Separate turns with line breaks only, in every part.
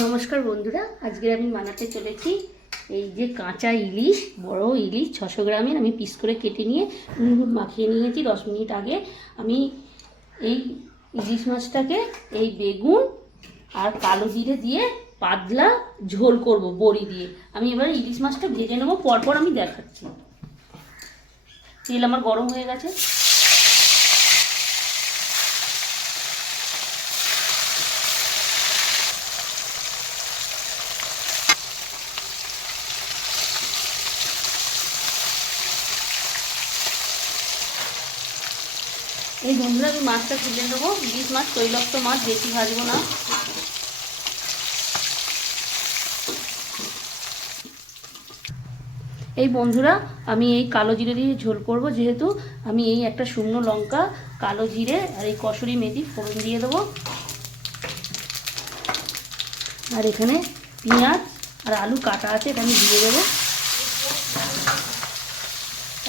নমস্কার বন্ধুরা, আজকে আমি বানাতে চলেছি এই যে কাঁচা ইলিশ, বড় ইলিশ, ছশো গ্রামের, আমি পিস করে কেটে নিয়ে নুন মাখিয়ে নিয়েছি দশ মিনিট আগে। আমি এই ইলিশ মাছটাকে এই বেগুন আর কালো জিরে দিয়ে পাতলা ঝোল করব, বড়ি দিয়ে। আমি এবার ইলিশ মাছটা ভেজে নেব, পরপর আমি দেখাচ্ছি। তেল আমার গরম হয়ে গেছে। এই বন্ধুরা, আমি মাছটা তুলে নেব। ইলিশ মাছ, তৈলক্ত মাছ, বেশি ভাজবো না। এই বন্ধুরা, আমি এই কালো জিরে দিয়ে ঝোল করব। যেহেতু আমি এই একটা শুকনো লঙ্কা, কালো জিরে আর এই কসুরি মেথি ফোড়ন দিয়ে দেবো। আর এখানে পেঁয়াজ আর আলু কাটা আছে, এটা আমি দিয়ে দেবো।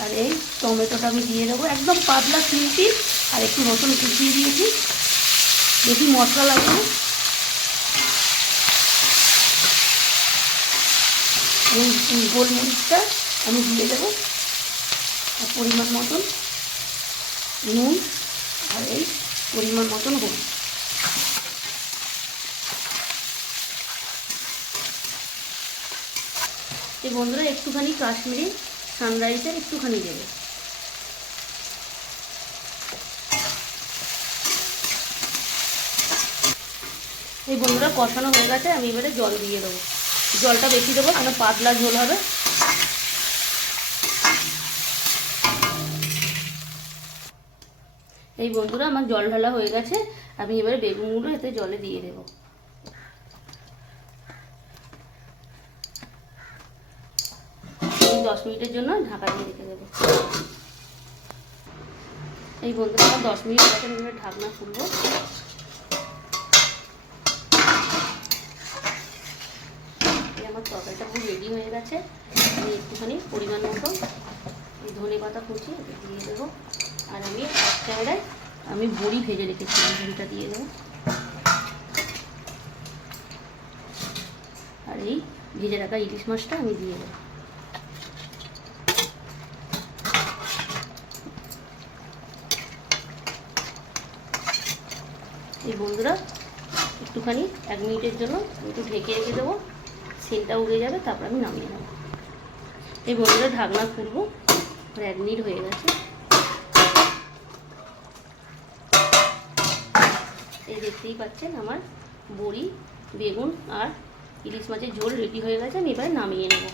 আর এই টমেটোটা আমি দিয়ে দেবো। একদম পাতলা চিমটি আর একটু রসুন কুচিয়ে দিয়েছি। বেশি মশলা লাগবে এই গোলমরিচটা আমি দিয়ে দেবো। আর পরিমাণ মতন নুন আর এই পরিমাণ মতন হলুদ। এই বন্ধুরা, একটুখানি কাশ্মীরি সানরাইজের একটুখানি দেবে। এই বন্ধুরা কষানো হয়ে গেছে, আমি এবারে জল দিয়ে দেবো। জলটা বেশি দেবো কেন পাতলা ঝোল হবে। এই বন্ধুরা, আমার জল ঢালা হয়ে গেছে, আমি এবারে বেগুনগুলো এতে জলে দিয়ে দেবো। দশ মিনিটের জন্য ঢাকা দিয়ে রেখে দেবো। এই বন্ধুরা, আমার দশ মিনিট ঢাকনা খুলবো এই আমার তরকারিটা পুরো রেডি হয়ে গেছে। আমি একটুখানি পরিমাণ মতো এই ধনে পাতা কুচি দিয়ে দেবো। আর আমি এক জায়গায় আমি বড়ি ভেজে রেখেছিলাম বড়িটা দিয়ে দেবো। আর এই ভেজে রাখা ইলিশ মাছটা আমি দিয়ে দেবো। এই বন্ধুরা, একটুখানি এক মিনিটের জন্য একটু ঢেকে রেখে দেবো। সেলটা উড়ে যাবে, তারপর আমি নামিয়ে নেব। এই বন্ধুরা ঢাকনা খুলবো র্যাডনির হয়ে গেছে। এই দেখতেই পাচ্ছেন আমার বড়ি, বেগুন আর ইলিশ মাছের ঝোল রেডি হয়ে গেছে, আমি এবারে নামিয়ে নেব।